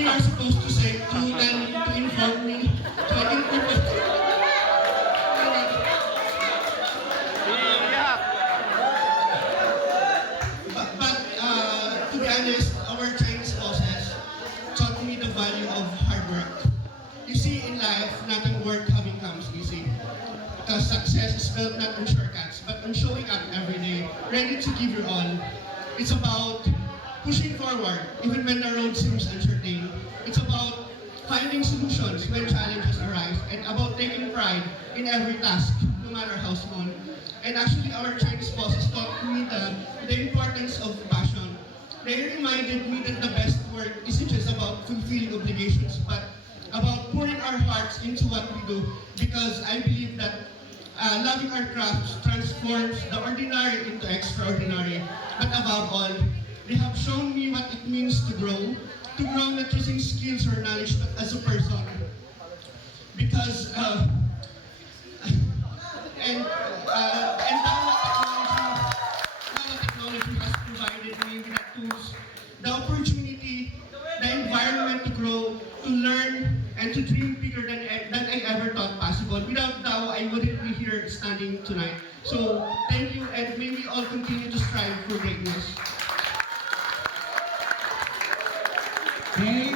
they are supposed to say to inform me. So I can prepare. But to be honest, our Chinese bosses taught me the value of hard work. You see, in life, nothing worth having comes easy. Because success is built not on shortcuts, but on showing up every day, ready to give your all. It's about pushing forward, even when the road seems uncertain. It's about finding solutions when challenges arise, and about taking pride in every task, no matter how small. And actually, our Chinese bosses taught me the importance of passion. They reminded me that the best work isn't just about fulfilling obligations, but about pouring our hearts into what we do. Because I believe that loving our crafts transforms the ordinary into extraordinary. But above all, they have shown me what it means to grow not just in skills or knowledge, but as a person. Because and now technology has provided me with the tools, the opportunity, the environment to grow, to learn, and to dream bigger than I ever thought possible. Without Dao, I wouldn't be here standing tonight. So thank you, and may we all continue to strive for greatness. Thank